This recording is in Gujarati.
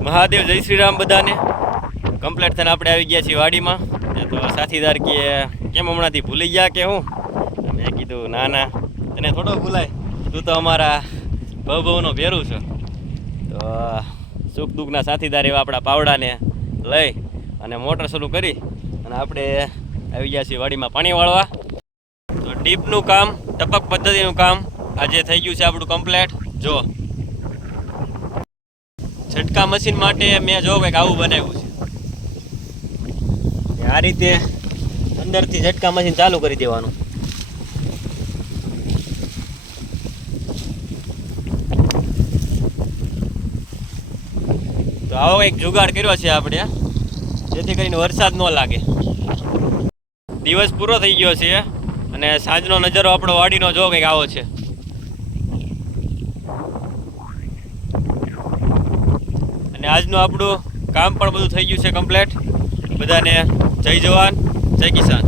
મહાદેવ, જય શ્રી રામ બધાને. કમ્પ્લીટ થઈને આપણે આવી ગયા છીએ વાડીમાં. તો સાથીદાર કે કેમ હમણાંથી ભૂલી ગયા કે હું? મેં કીધું ના ના, તને થોડો ભૂલાય, તું તો અમારા ભવનો ભેરું છે. તો સુખ દુઃખના સાથીદાર એવા આપણા પાવડાને લઈ અને મોટર શરૂ કરી અને આપણે આવી ગયા છીએ વાડીમાં પાણી વાળવા. તો ડીપનું કામ, ટપક પદ્ધતિનું કામ આજે થઈ ગયું છે આપણું કમ્પ્લીટ. જો છટકા મશીન માટે મેં જો કંઈક આવું બનાવ્યું છે. આ રીતે અંદરથી છટકા મશીન ચાલુ કરી દેવાનું. તો આવો એક જુગાડ કર્યો છે આપણે, જેથી કરીને વરસાદ ન લાગે. દિવસ પૂરો થઈ ગયો છે અને સાંજનો નજારો આપણો વાડીનો જો કંઈક આવો છે. અને આજનું આપણું કામ પણ બધું થઈ ગયું છે કમ્પ્લીટ. બધાને જય જવાન, જય કિસાન.